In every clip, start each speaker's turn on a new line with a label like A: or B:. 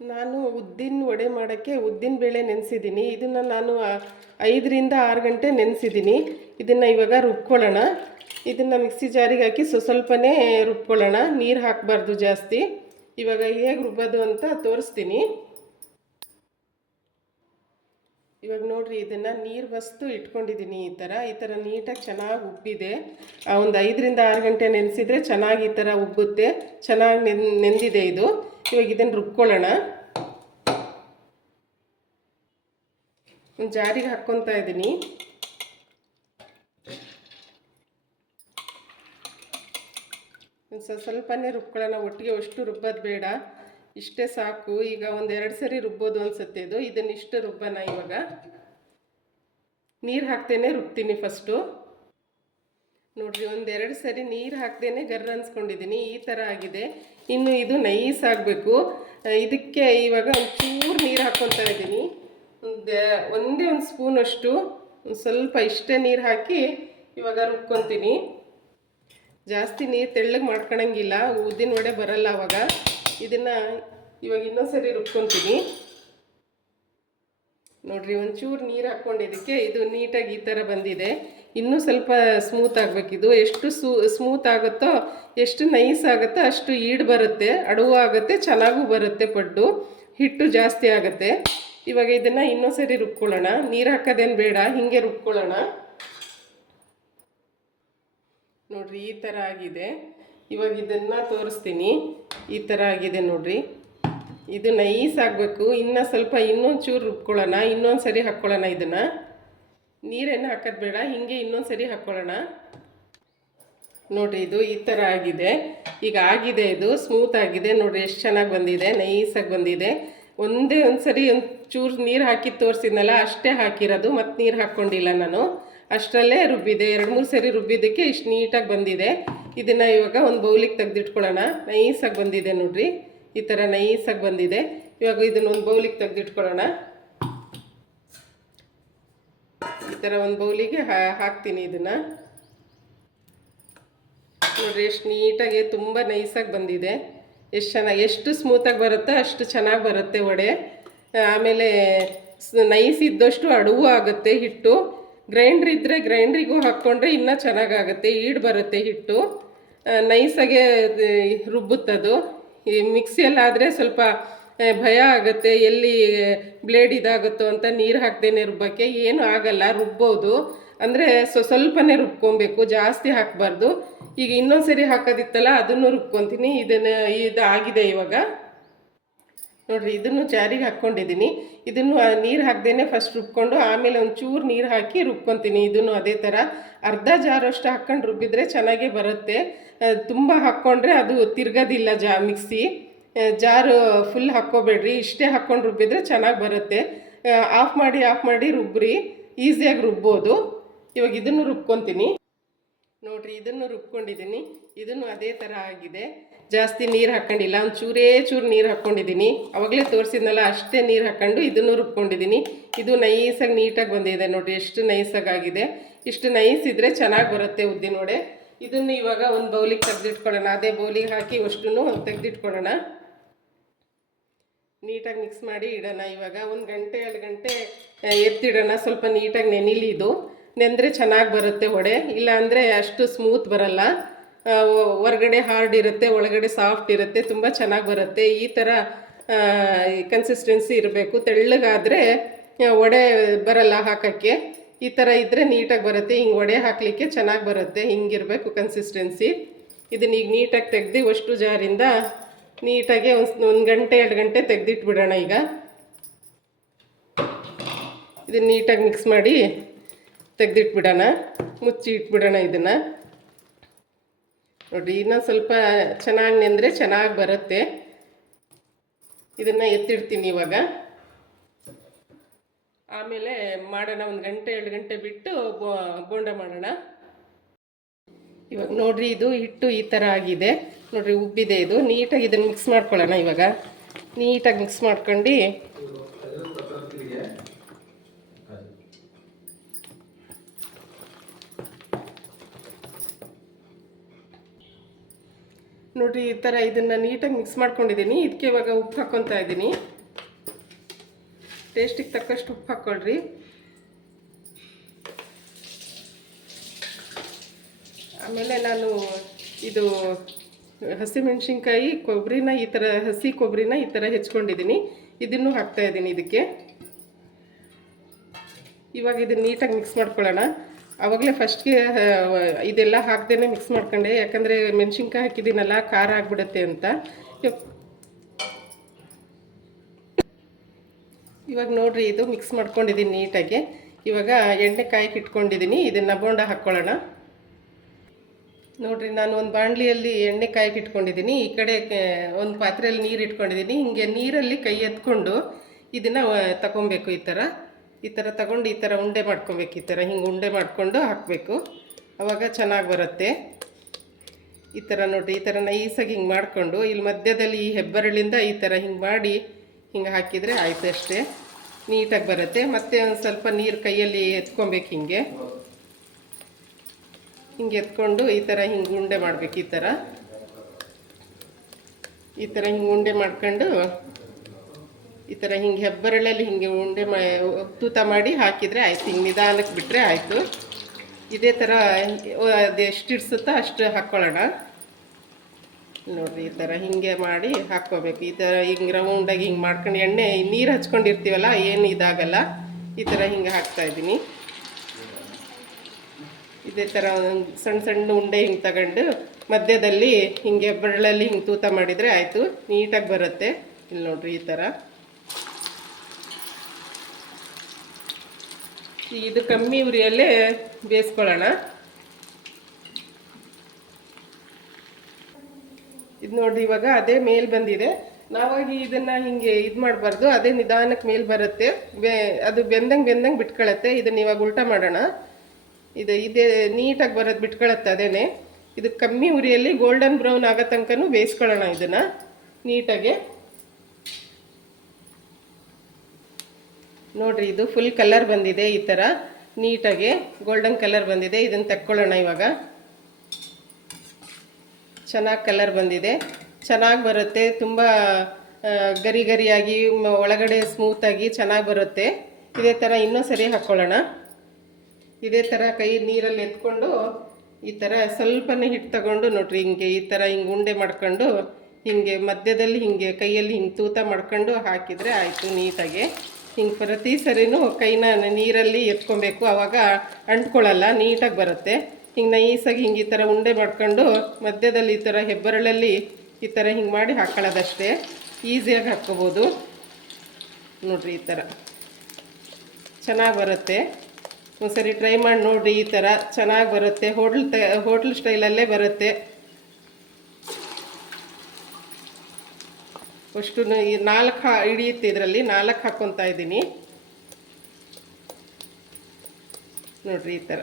A: ನಾನು ಉದ್ದಿನ ವಡೆ ಮಾಡೋಕ್ಕೆ ಉದ್ದಿನ ಬೇಳೆ ನೆನೆಸಿದ್ದೀನಿ. ಇದನ್ನು ನಾನು ಐದರಿಂದ ಆರು ಗಂಟೆ ನೆನೆಸಿದ್ದೀನಿ. ಇದನ್ನು ಇವಾಗ ರುಬ್ಕೊಳ್ಳೋಣ. ಇದನ್ನು ಮಿಕ್ಸಿ ಜಾರಿಗೆ ಹಾಕಿ ಸೊ, ಸ್ವಲ್ಪನೇ ರುಬ್ಕೊಳ್ಳೋಣ. ನೀರು ಹಾಕಬಾರ್ದು ಜಾಸ್ತಿ. ಇವಾಗ ಹೇಗೆ ರುಬ್ಬೋದು ಅಂತ ತೋರಿಸ್ತೀನಿ. ಇವಾಗ ನೋಡ್ರಿ, ಇದನ್ನು ನೀರು ಬಸ್ತು ಇಟ್ಕೊಂಡಿದ್ದೀನಿ ಈ ಥರ ಈ ಥರ ನೀಟಾಗಿ ಚೆನ್ನಾಗಿ ಉಬ್ಬಿದೆ. ಒಂದು ಐದರಿಂದ ಆರು ಗಂಟೆ ನೆನೆಸಿದ್ರೆ ಚೆನ್ನಾಗಿ ಈ ಥರ ಉಬ್ಬುತ್ತೆ. ಚೆನ್ನಾಗಿ ನೆನ್, ನೆಂದಿದೆ ಇದು. ಇವಾಗ ಇದನ್ನು ರುಬ್ಕೊಳ್ಳೋಣ ಒಂದು ಜಾರಿಗೆ ಹಾಕ್ಕೊತಾ ಇದ್ದೀನಿ ಸ್ವಲ್ಪನೇ ರುಬ್ಕೊಳ್ಳೋಣ, ಒಟ್ಟಿಗೆ ಅಷ್ಟು ರುಬ್ಬೋದು ಬೇಡ. ಇಷ್ಟೇ ಸಾಕು. ಈಗ ಒಂದೆರಡು ಸರಿ ರುಬ್ಬೋದು ಅನ್ಸುತ್ತೆ ಇದು. ಇದನ್ನ ಇಷ್ಟು ರುಬ್ಬನ ಇವಾಗ. ನೀರು ಹಾಕ್ತೇನೆ ರುಬ್ತೀನಿ ಫಸ್ಟು. ನೋಡ್ರಿ, ಒಂದೆರಡು ಸರಿ ನೀರು ಹಾಕ್ದೇನೆ ಗರ್ರ ಅನ್ಸ್ಕೊಂಡಿದ್ದೀನಿ ಈ ಥರ ಆಗಿದೆ. ಇನ್ನು ಇದು ನೈಸ್ ಆಗಬೇಕು. ಇದಕ್ಕೆ ಇವಾಗ ಒಂಚೂರು ನೀರು ಹಾಕ್ಕೊತಾ ಇದ್ದೀನಿ ಒಂದು, ಒಂದೇ ಸ್ಪೂನಷ್ಟು ಒಂದು ಸ್ವಲ್ಪ ಇಷ್ಟೇ ನೀರು ಹಾಕಿ ಇವಾಗ ರುಬ್ಕೊತೀನಿ. ಜಾಸ್ತಿ ನೀರು ತೆಳ್ಳಗೆ ಮಾಡ್ಕೊಳಂಗಿಲ್ಲ ಉದ್ದಿನ ವಡೆ ಬರಲ್ಲ ಅವಾಗ. ಇದನ್ನು ಇವಾಗ ಇನ್ನೊಂದು ಸರಿ ರುಬ್ಕೊತೀನಿ. ನೋಡ್ರಿ, ಒಂಚೂರು ನೀರು ಹಾಕ್ಕೊಂಡಿದ್ದಕ್ಕೆ ಇದು ನೀಟಾಗಿ ಈ ಥರ ಬಂದಿದೆ. ಇನ್ನೂ ಸ್ವಲ್ಪ ಸ್ಮೂತ್ ಆಗಬೇಕಿದು ಎಷ್ಟು ಸೂ ಸ್ಮೂತ್ ಆಗುತ್ತೋ, ಎಷ್ಟು ನೈಸ್ ಆಗುತ್ತೋ ಅಷ್ಟು ಈಡ್ ಬರುತ್ತೆ, ಅಡುವು ಆಗುತ್ತೆ, ಚೆನ್ನಾಗೂ ಬರುತ್ತೆ ಪಡ್ಡು. ಹಿಟ್ಟು ಜಾಸ್ತಿ ಆಗುತ್ತೆ. ಇವಾಗ ಇದನ್ನು ಇನ್ನೊಂದು ಸರಿ ರುಬ್ಕೊಳ್ಳೋಣ. ನೀರು ಹಾಕೋದೇನು ಬೇಡ, ಹೀಗೆ ರುಬ್ಕೊಳ್ಳೋಣ. ನೋಡ್ರಿ, ಈ ಥರ ಆಗಿದೆ. ಇವಾಗ ಇದನ್ನು ತೋರಿಸ್ತೀನಿ. ಈ ಥರ ಆಗಿದೆ ನೋಡ್ರಿ. ಇದು ನೈಸ್ ಆಗಬೇಕು. ಇನ್ನು ಸ್ವಲ್ಪ ಇನ್ನೊಂದು ಚೂರು ರುಬ್ಕೊಳ್ಳೋಣ. ಇನ್ನೊಂದು ಸರಿ ಹಾಕ್ಕೊಳ್ಳೋಣ ಇದನ್ನು. ನೀರೇನು ಹಾಕೋದು ಬೇಡ, ಹಿಂಗೆ ಇನ್ನೊಂದು ಸರಿ ಹಾಕ್ಕೊಳ್ಳೋಣ. ನೋಡ್ರಿ, ಇದು ಈ ಥರ ಆಗಿದೆ. ಈಗ ಆಗಿದೆ ಇದು. ಸ್ಮೂತ್ ಆಗಿದೆ. ನೋಡ್ರಿ, ಎಷ್ಟು ಚೆನ್ನಾಗಿ ಬಂದಿದೆ. ನೈಸಾಗಿ ಬಂದಿದೆ. ಒಂದೇ ಒಂದು ಸರಿ ಒಂದು ಚೂರು ನೀರು ಹಾಕಿ ತೋರಿಸಿದ್ನಲ್ಲ, ಅಷ್ಟೇ ಹಾಕಿರೋದು, ಮತ್ತು ನೀರು ಹಾಕ್ಕೊಂಡಿಲ್ಲ ನಾನು. ಅಷ್ಟರಲ್ಲೇ ರುಬ್ಬಿದೆ, ಎರಡು ಮೂರು ಸರಿ ರುಬ್ಬಿದ್ದಕ್ಕೆ ಇಷ್ಟು ನೀಟಾಗಿ ಬಂದಿದೆ. ಇದನ್ನು ಇವಾಗ ಒಂದು ಬೌಲಿಗೆ ತೆಗೆದಿಟ್ಕೊಳ್ಳೋಣ. ನೈಸಾಗಿ ಬಂದಿದೆ ನೋಡ್ರಿ, ಈ ಥರ ನೈಸಾಗಿ ಬಂದಿದೆ. ಇವಾಗ ಇದನ್ನು ಒಂದು ಬೌಲಿಗೆ ತೆಗೆದಿಟ್ಕೊಳ್ಳೋಣ. ಈ ಥರ ಒಂದು ಬೌಲಿಗೆ ಹಾಕ್ತೀನಿ ಇದನ್ನು. ನೋಡ್ರಿ, ಎಷ್ಟು ನೀಟಾಗಿ ತುಂಬ ನೈಸಾಗಿ ಬಂದಿದೆ. ಎಷ್ಟು ಚೆನ್ನಾಗಿ, ಎಷ್ಟು ಸ್ಮೂತಾಗಿ ಬರುತ್ತೋ, ಅಷ್ಟು ಚೆನ್ನಾಗಿ ಬರುತ್ತೆ ವಡೆ. ಆಮೇಲೆ ಸ್- ನೈಸ್ ಇದ್ದಷ್ಟು ಅಡುವು ಆಗುತ್ತೆ ಹಿಟ್ಟು. ಗ್ರೈಂಡ್ರ್ ಇದ್ದರೆ ಗ್ರೈಂಡ್ರಿಗೂ ಹಾಕ್ಕೊಂಡ್ರೆ ಇನ್ನೂ ಚೆನ್ನಾಗಾಗುತ್ತೆ, ಈಡ್ ಬರುತ್ತೆ ಹಿಟ್ಟು. ನೈಸಾಗೆ ರುಬ್ಬುತ್ತದು. ಈ ಮಿಕ್ಸಿಯಲ್ಲಾದರೆ ಸ್ವಲ್ಪ ಭಯ ಆಗುತ್ತೆ, ಎಲ್ಲಿ ಬ್ಲೇಡ್ ಇದಾಗುತ್ತೋ ಅಂತ ನೀರು ಹಾಕ್ದೇನೆ ರುಬ್ಬಕ್ಕೆ. ಏನು ಆಗಲ್ಲ, ರುಬ್ಬೋದು. ಅಂದರೆ ಸ್ವ ಸ್ವಲ್ಪನೇ ರುಬ್ಕೊಬೇಕು, ಜಾಸ್ತಿ ಹಾಕಬಾರ್ದು. ಈಗ ಇನ್ನೊಂದು ಸರಿ ಹಾಕೋದಿತ್ತಲ್ಲ, ಅದನ್ನು ರುಬ್ಕೊತೀನಿ. ಇದನ್ನು ಇದು ಆಗಿದೆ ಇವಾಗ. ನೋಡ್ರಿ, ಇದನ್ನು ಜಾರಿಗೆ ಹಾಕ್ಕೊಂಡಿದ್ದೀನಿ. ಇದನ್ನು ನೀರು ಹಾಕ್ದೇನೆ ಫಸ್ಟ್ ರುಬ್ಕೊಂಡು, ಆಮೇಲೆ ಒಂಚೂರು ಚೂರು ನೀರು ಹಾಕಿ ರುಬ್ಕೊತೀನಿ. ಇದನ್ನು ಅದೇ ಥರ ಅರ್ಧ ಜಾರಷ್ಟು ಹಾಕ್ಕೊಂಡು ರುಬ್ಬಿದ್ರೆ ಚೆನ್ನಾಗೇ ಬರುತ್ತೆ. ತುಂಬ ಹಾಕ್ಕೊಂಡ್ರೆ ಅದು ತಿರ್ಗೋದಿಲ್ಲ ಜಾ, ಮಿಕ್ಸಿ. ಜಾರು ಫುಲ್ ಹಾಕ್ಕೋಬೇಡ್ರಿ. ಇಷ್ಟೇ ಹಾಕ್ಕೊಂಡು ರುಬ್ಬಿದ್ರೆ ಚೆನ್ನಾಗಿ ಬರುತ್ತೆ. ಆಫ್ ಮಾಡಿ ಆಫ್ ಮಾಡಿ ರುಬ್ಬ್ರಿ. ಈಸಿಯಾಗಿ ರುಬ್ಬೋದು. ಇವಾಗ ಇದನ್ನು ರುಬ್ಕೊತೀನಿ. ನೋಡ್ರಿ, ಇದನ್ನು ರುಬ್ಕೊಂಡಿದ್ದೀನಿ ಇದನ್ನು ಅದೇ ಥರ ಆಗಿದೆ. ಜಾಸ್ತಿ ನೀರು ಹಾಕ್ಕೊಂಡಿಲ್ಲ ಒಂದು ಚೂರೇ ಚೂರು ನೀರು ಹಾಕ್ಕೊಂಡಿದ್ದೀನಿ ಅವಾಗಲೇ ತೋರಿಸಿದ್ನಲ್ಲ, ಅಷ್ಟೇ ನೀರು ಹಾಕ್ಕೊಂಡು ಇದನ್ನು ರುಬ್ಕೊಂಡಿದ್ದೀನಿ ಇದು ನೈಸಾಗಿ ನೀಟಾಗಿ ಬಂದಿದೆ ನೋಡಿರಿ, ಎಷ್ಟು ನೈಸಾಗಿ ಆಗಿದೆ. ಇಷ್ಟು ನೈಸ್ ಇದ್ದರೆ ಚೆನ್ನಾಗಿ ಬರುತ್ತೆ ಉದ್ದಿ ವಡೆ ಇದನ್ನು ಇವಾಗ ಒಂದು ಬೌಲಿಗೆ ತೆಗೆದಿಟ್ಕೊಳ್ಳೋಣ. ಅದೇ ಬೌಲಿಗೆ ಹಾಕಿ ಅಷ್ಟನ್ನು ತೆಗೆದಿಟ್ಕೊಳ್ಳೋಣ. ನೀಟಾಗಿ ಮಿಕ್ಸ್ ಮಾಡಿ ಇಡೋಣ ಇವಾಗ. ಒಂದು ಗಂಟೆ, ಎರಡು ಗಂಟೆ ಎತ್ತಿಡೋಣ. ಸ್ವಲ್ಪ ನೀಟಾಗಿ ನೆನಿಲಿ ಇದು. ನೆಂದರೆ ಚೆನ್ನಾಗಿ ಬರುತ್ತೆ ವಡೆ ಇಲ್ಲ ಅಂದರೆ ಅಷ್ಟು ಸ್ಮೂತ್ ಬರಲ್ಲ. ಹೊರಗಡೆ ಹಾರ್ಡ್ ಇರುತ್ತೆ, ಒಳಗಡೆ ಸಾಫ್ಟ್ ಇರುತ್ತೆ, ತುಂಬ ಚೆನ್ನಾಗಿ ಬರುತ್ತೆ. ಈ ಥರ ಕನ್ಸಿಸ್ಟೆನ್ಸಿ ಇರಬೇಕು. ತೆಳ್ಳಗಾದರೆ ವಡೆ ಬರಲ್ಲ ಹಾಕೋಕ್ಕೆ. ಈ ಥರ ಇದ್ದರೆ ನೀಟಾಗಿ ಬರುತ್ತೆ. ಹಿಂಗೆ ವಡೆ ಹಾಕಲಿಕ್ಕೆ ಚೆನ್ನಾಗಿ ಬರುತ್ತೆ. ಹಿಂಗಿರಬೇಕು ಕನ್ಸಿಸ್ಟೆನ್ಸಿ ಇದನ್ನ ಈಗ ನೀಟಾಗಿ ತೆಗ್ದು ಅಷ್ಟು ಜಾರಿಂದ ನೀಟಾಗಿ ಒಂದು ಒಂದು ಗಂಟೆ, ಎರಡು ಗಂಟೆ ತೆಗೆದಿಟ್ಬಿಡೋಣ ಈಗ. ಇದನ್ನ ನೀಟಾಗಿ ಮಿಕ್ಸ್ ಮಾಡಿ ತೆಗೆದಿಟ್ಬಿಡೋಣ, ಮುಚ್ಚಿ ಇಟ್ಬಿಡೋಣ ಇದನ್ನು. ನೋಡಿ ಇನ್ನೂ ಸ್ವಲ್ಪ ಚೆನ್ನಾಗಿ ನೆಂದರೆ ಚೆನ್ನಾಗಿ ಬರುತ್ತೆ. ಇದನ್ನು ಎತ್ತಿಡ್ತೀನಿ ಇವಾಗ. ಆಮೇಲೆ ಮಾಡೋಣ, ಒಂದು ಗಂಟೆ, ಎರಡು ಗಂಟೆ ಬಿಟ್ಟು ಬೋಂಡ ಮಾಡೋಣ. ಇವಾಗ ನೋಡ್ರಿ, ಇದು ಹಿಟ್ಟು ಈ ಥರ ಆಗಿದೆ. ನೋಡ್ರಿ, ಉಬ್ಬಿದೆ ಇದು. ನೀಟಾಗಿ ಇದನ್ನು ಮಿಕ್ಸ್ ಮಾಡ್ಕೊಳ್ಳೋಣ ಇವಾಗ. ನೀಟಾಗಿ ಮಿಕ್ಸ್ ಮಾಡ್ಕೊಂಡು ನೋಡಿ ಈ ಥರ ಇದನ್ನು ನೀಟಾಗಿ ಮಿಕ್ಸ್ ಮಾಡ್ಕೊಂಡಿದ್ದೀನಿ. ಇದಕ್ಕೆ ಇವಾಗ ಉಪ್ಪು ಹಾಕ್ಕೊತಾ ಇದ್ದೀನಿ. ಟೇಸ್ಟಿಗೆ ತಕ್ಕಷ್ಟು ಉಪ್ಪು ಹಾಕ್ಕೊಳ್ರಿ ಆಮೇಲೆ ನಾನು ಇದು ಹಸಿಮೆಣ್ಸಿನ್ಕಾಯಿ ಕೊಬ್ಬರಿನ ಈ ಥರ ಹಸಿ ಕೊಬ್ಬರಿನ ಈ ಥರ ಹೆಚ್ಕೊಂಡಿದ್ದೀನಿ. ಇದನ್ನು ಹಾಕ್ತಾ ಇದ್ದೀನಿ ಇದಕ್ಕೆ. ಇವಾಗ ಇದನ್ನು ನೀಟಾಗಿ ಮಿಕ್ಸ್ ಮಾಡ್ಕೊಳ್ಳೋಣ. ಆವಾಗಲೇ ಫಸ್ಟ್ಗೆ ಇದೆಲ್ಲ ಹಾಕ್ದೇ ಮಿಕ್ಸ್ ಮಾಡ್ಕೊಂಡೆ. ಯಾಕಂದರೆ ಮೆಣಸಿನ್ಕಾಯಿ ಹಾಕಿದ್ದೀನಲ್ಲ, ಖಾರ ಆಗಿಬಿಡುತ್ತೆ ಅಂತ. ಇವ್- ಇವಾಗ ನೋಡ್ರಿ, ಇದು ಮಿಕ್ಸ್ ಮಾಡ್ಕೊಂಡಿದ್ದೀನಿ ನೀಟಾಗಿ. ಇವಾಗ ಎಣ್ಣೆ ಕಾಯಕ್ಕೆ ಇಟ್ಕೊಂಡಿದ್ದೀನಿ. ಇದನ್ನು ಬೋಂಡ ಹಾಕ್ಕೊಳ್ಳೋಣ. ನೋಡ್ರಿ, ನಾನು ಒಂದು ಬಾಣಲಿಯಲ್ಲಿ ಎಣ್ಣೆ ಕಾಯಕ್ಕೆ ಇಟ್ಕೊಂಡಿದ್ದೀನಿ. ಈ ಕಡೆ ಒಂದು ಪಾತ್ರೆಯಲ್ಲಿ ನೀರು ಇಟ್ಕೊಂಡಿದ್ದೀನಿ. ಹಿಂಗೆ ನೀರಲ್ಲಿ ಕೈ ಎತ್ಕೊಂಡು ಇದನ್ನು ತಗೊಬೇಕು ಈ ಥರ ಈ ಥರ ತಗೊಂಡು ಈ ಥರ ಉಂಡೆ ಮಾಡ್ಕೊಬೇಕು, ಈ ಥರ ಹಿಂಗೆ ಉಂಡೆ ಮಾಡಿಕೊಂಡು ಹಾಕಬೇಕು. ಅವಾಗ ಚೆನ್ನಾಗಿ ಬರುತ್ತೆ. ಈ ಥರ ನೋಡಿರಿ ಈ ಥರ ನೈಸಾಗಿ ಹಿಂಗೆ ಮಾಡಿಕೊಂಡು, ಇಲ್ಲಿ ಮಧ್ಯದಲ್ಲಿ ಈ ಹೆಬ್ಬರಳಿಂದ ಈ ಥರ ಹಿಂಗೆ ಮಾಡಿ ಹಿಂಗೆ ಹಾಕಿದರೆ ಆಯಿತು ಅಷ್ಟೇ. ನೀಟಾಗಿ ಬರುತ್ತೆ. ಮತ್ತೆ ಒಂದು ಸ್ವಲ್ಪ ನೀರು ಕೈಯಲ್ಲಿ ಎತ್ಕೊಬೇಕು ಹಿಂಗೆ. ಹಿಂಗೆ ಎತ್ಕೊಂಡು ಈ ಥರ ಹಿಂಗೆ ಉಂಡೆ ಮಾಡಬೇಕು ಈ ಥರ. ಈ ಥರ ಹಿಂಗೆ ಉಂಡೆ ಮಾಡ್ಕೊಂಡು ಈ ಥರ ಹಿಂಗೆ ಹೆಬ್ಬರಳಲ್ಲಿ ಹಿಂಗೆ ಉಂಡೆ ಮಾ, ತೂತ ಮಾಡಿ ಹಾಕಿದರೆ ಆಯ್ತು. ಹಿಂಗೆ ನಿಧಾನಕ್ಕೆ ಬಿಟ್ಟರೆ ಆಯಿತು. ಇದೇ ಥರ ಅದು ಎಷ್ಟು ಇಡ್ಸುತ್ತೋ ಅಷ್ಟು ಹಾಕ್ಕೊಳ್ಳೋಣ ನೋಡಿರಿ ಈ ಥರ ಹಿಂಗೆ ಮಾಡಿ ಹಾಕ್ಕೋಬೇಕು. ಈ ಥರ ಹಿಂಗೆ ರೌಂಡಾಗಿ ಹಿಂಗೆ ಮಾಡ್ಕೊಂಡು ಎಣ್ಣೆ, ನೀರು ಹಚ್ಕೊಂಡಿರ್ತೀವಲ್ಲ, ಏನು ಇದಾಗಲ್ಲ. ಈ ಥರ ಹಿಂಗೆ ಹಾಕ್ತಾ ಇದ್ದೀನಿ. ಇದೇ ಥರ ಸಣ್ಣ ಸಣ್ಣ ಉಂಡೆ ಹಿಂಗೆ ತಗೊಂಡು ಮಧ್ಯದಲ್ಲಿ ಹಿಂಗೆ ಬೆರಳಲ್ಲಿ ಹಿಂಗೆ ತೂತ ಮಾಡಿದರೆ ಆಯಿತು. ನೀಟಾಗಿ ಬರುತ್ತೆ. ಇಲ್ಲಿ ನೋಡಿರಿ ಈ ಥರ ಇದು ಕಮ್ಮಿ ಉರಿಯಲ್ಲೇ ಬೇಯಿಸ್ಕೊಳ್ಳೋಣ. ಇದು ನೋಡ್ರಿ, ಇವಾಗ ಅದೇ ಮೇಲ್ ಬಂದಿದೆ. ನಾವಾಗಿ ಇದನ್ನ ಹಿಂಗೆ ಇದು ಮಾಡಬಾರ್ದು, ಅದೇ ನಿಧಾನಕ್ಕೆ ಮೇಲ್ ಬರುತ್ತೆ. ಅದು ಬೆಂದಂಗೆ ಬೆಂದಂಗೆ ಬಿಟ್ಕೊಳತ್ತೆ. ಇದನ್ನ ಇವಾಗ ಉಲ್ಟಾ ಮಾಡೋಣ. ಇದು ಇದೇ ನೀಟಾಗಿ ಬರೋದು ಬಿಟ್ಕೊಳತ್ತೆ ಅದೇನೆ. ಇದು ಕಮ್ಮಿ ಉರಿಯಲ್ಲಿ ಗೋಲ್ಡನ್ ಬ್ರೌನ್ ಆಗೋ ತನಕನೂ ಬೇಯಿಸ್ಕೊಳ್ಳೋಣ ಇದನ್ನು ನೀಟಾಗಿ. ನೋಡ್ರಿ, ಇದು ಫುಲ್ ಕಲರ್ ಬಂದಿದೆ ಈ ಥರ ನೀಟಾಗಿ ಗೋಲ್ಡನ್ ಕಲರ್ ಬಂದಿದೆ. ಇದನ್ನು ತಕ್ಕೊಳ್ಳೋಣ ಇವಾಗ. ಚೆನ್ನಾಗಿ ಕಲರ್ ಬಂದಿದೆ. ಚೆನ್ನಾಗಿ ಬರುತ್ತೆ. ತುಂಬ ಗರಿ ಗರಿಯಾಗಿ ಒಳಗಡೆ ಸ್ಮೂತಾಗಿ ಚೆನ್ನಾಗಿ ಬರುತ್ತೆ. ಇದೇ ಥರ ಇನ್ನೂ ಸರಿ ಹಾಕ್ಕೊಳ್ಳೋಣ ಇದೇ ಥರ ಕೈ ನೀರಲ್ಲಿ ಎತ್ಕೊಂಡು ಈ ಥರ ಸ್ವಲ್ಪನೇ ಹಿಟ್ಟು ತಗೊಂಡು ನೋಡ್ರಿ, ಹಿಂಗೆ ಈ ಥರ ಹಿಂಗೆ ಉಂಡೆ ಮಾಡ್ಕೊಂಡು, ಹಿಂಗೆ ಮಧ್ಯದಲ್ಲಿ ಹಿಂಗೆ ಕೈಯಲ್ಲಿ ಹಿಂಗೆ ತೂತ ಮಾಡ್ಕೊಂಡು ಹಾಕಿದರೆ ಆಯಿತು ನೀಟಾಗಿ. ಹಿಂಗೆ ಪ್ರತಿ ಸರಿನೂ ಕೈನ ನೀರಲ್ಲಿ ಎತ್ಕೊಬೇಕು ಆವಾಗ ಅಂಟ್ಕೊಳ್ಳಲ್ಲ, ನೀಟಾಗಿ ಬರುತ್ತೆ. ಹಿಂಗೆ ನೈಸಾಗಿ ಹಿಂಗೆ ಈ ಥರ ಉಂಡೆ ಮಾಡ್ಕೊಂಡು, ಮಧ್ಯದಲ್ಲಿ ಈ ಥರ ಹೆಬ್ಬರಳಲ್ಲಿ ಈ ಥರ ಹಿಂಗೆ ಮಾಡಿ ಹಾಕ್ಕೊಳ್ಳೋದಷ್ಟೇ ಈಸಿಯಾಗಿ ಹಾಕ್ಕೋಬೋದು. ನೋಡಿರಿ ಈ ಥರ ಚೆನ್ನಾಗಿ ಬರುತ್ತೆ. ಒಂದ್ಸರಿ ಟ್ರೈ ಮಾಡಿ ನೋಡಿರಿ ಈ ಥರ ಚೆನ್ನಾಗಿ ಬರುತ್ತೆ. ಹೋಟ್ಲ್ ತ, ಹೋಟ್ಲ್ ಸ್ಟೈಲಲ್ಲೇ ಬರುತ್ತೆ. ಅಷ್ಟು ಈ ನಾಲ್ಕು ಹಾ ಹಿಡಿಯುತ್ತೆ ಇದರಲ್ಲಿ, ನಾಲ್ಕು ಹಾಕ್ಕೊತಾ ಇದ್ದೀನಿ. ನೋಡ್ರಿ ಈ ಥರ.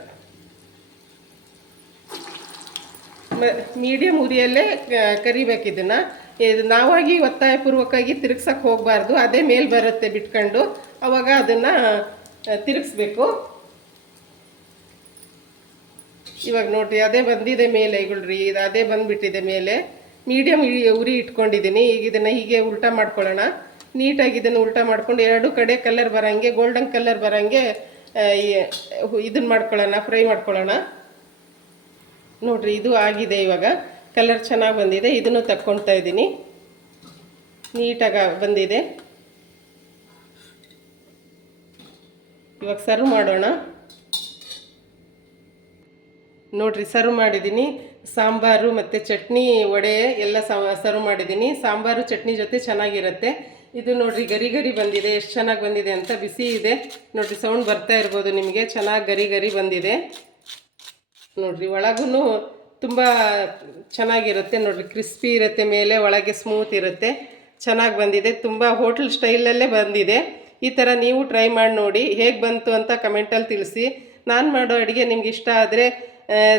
A: ಮೀಡಿಯಮ್ ಉರಿಯಲ್ಲೇ ಕರಿಬೇಕು ಇದನ್ನು. ಇದು ನಾವಾಗಿ ಒತ್ತಾಯಪೂರ್ವಕವಾಗಿ ತಿರುಗ್ಸಕ್ಕೆ ಹೋಗಬಾರ್ದು. ಅದೇ ಮೇಲ್ ಬರುತ್ತೆ ಬಿಟ್ಕೊಂಡು. ಅವಾಗ ಅದನ್ನು ತಿರುಗಿಸ್ಬೇಕು. ಇವಾಗ ನೋಡ್ರಿ, ಅದೇ ಬಂದಿದೆ ಮೇಲೆ ಈಗಳ್ರಿ ಇದು ಅದೇ ಬಂದುಬಿಟ್ಟಿದೆ ಮೇಲೆ. ಮೀಡಿಯಮ್ ಉರಿ ಇಟ್ಕೊಂಡಿದ್ದೀನಿ. ಈಗ ಇದನ್ನು ಹೀಗೆ ಉಲ್ಟಾ ಮಾಡ್ಕೊಳ್ಳೋಣ. ನೀಟಾಗಿ ಇದನ್ನು ಉಲ್ಟಾ ಮಾಡ್ಕೊಂಡು ಎರಡು ಕಡೆ ಕಲರ್ ಬರೋಂಗೆ ಗೋಲ್ಡನ್ ಕಲರ್ ಬರೋಂಗೆ ಇದನ್ನು ಮಾಡ್ಕೊಳ್ಳೋಣ ಫ್ರೈ ಮಾಡ್ಕೊಳ್ಳೋಣ. ನೋಡ್ರಿ, ಇದು ಆಗಿದೆ ಇವಾಗ. ಕಲರ್ ಚೆನ್ನಾಗಿ ಬಂದಿದೆ. ಇದನ್ನು ತಕ್ಕೊಳ್ತಾ ಇದ್ದೀನಿ. ನೀಟಾಗಿ ಬಂದಿದೆ. ಇವಾಗ ಸರ್ವ್ ಮಾಡೋಣ. ನೋಡ್ರಿ ಸರ್ವ್ ಮಾಡಿದ್ದೀನಿ. ಸಾಂಬಾರು ಮತ್ತು ಚಟ್ನಿ ವಡೆ ಎಲ್ಲ ಸರ್ವ್ ಮಾಡಿದ್ದೀನಿ. ಸಾಂಬಾರು, ಚಟ್ನಿ ಜೊತೆ ಚೆನ್ನಾಗಿರುತ್ತೆ. ಇದು ನೋಡಿರಿ, ಗರಿ ಗರಿ ಬಂದಿದೆ. ಎಷ್ಟು ಚೆನ್ನಾಗಿ ಬಂದಿದೆ ಅಂತ ಬಿಸಿ ಇದೆ. ನೋಡಿರಿ ಸೌಂಡ್ ಬರ್ತಾ ಇರ್ಬೋದು ನಿಮಗೆ. ಚೆನ್ನಾಗಿ ಗರಿ ಗರಿ ಬಂದಿದೆ. ನೋಡಿರಿ ಒಳಗೂ ತುಂಬ ಚೆನ್ನಾಗಿರುತ್ತೆ. ನೋಡಿರಿ ಕ್ರಿಸ್ಪಿ ಇರುತ್ತೆ, ಮೇಲೆ ಒಳಗೆ ಸ್ಮೂತ್ ಇರುತ್ತೆ. ಚೆನ್ನಾಗಿ ಬಂದಿದೆ. ತುಂಬ ಹೋಟೆಲ್ ಸ್ಟೈಲಲ್ಲೇ ಬಂದಿದೆ. ಈ ಥರ ನೀವು ಟ್ರೈ ಮಾಡಿ ನೋಡಿ. ಹೇಗೆ ಬಂತು ಅಂತ ಕಮೆಂಟಲ್ಲಿ ತಿಳಿಸಿ. ನಾನು ಮಾಡೋ ಅಡುಗೆ ನಿಮ್ಗೆ ಇಷ್ಟ ಆದರೆ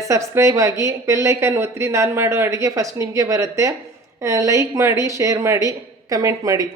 A: ಸಬ್ಸ್ಕ್ರೈಬ್ ಆಗಿ ಬೆಲ್ಲೈಕನ್ ಒತ್ತಿರಿ ನಾನು ಮಾಡೋ ಅಡುಗೆ ಫಸ್ಟ್ ನಿಮಗೆ ಬರುತ್ತೆ. ಲೈಕ್ ಮಾಡಿ ಶೇರ್ ಮಾಡಿ ಕಮೆಂಟ್ ಮಾಡಿ.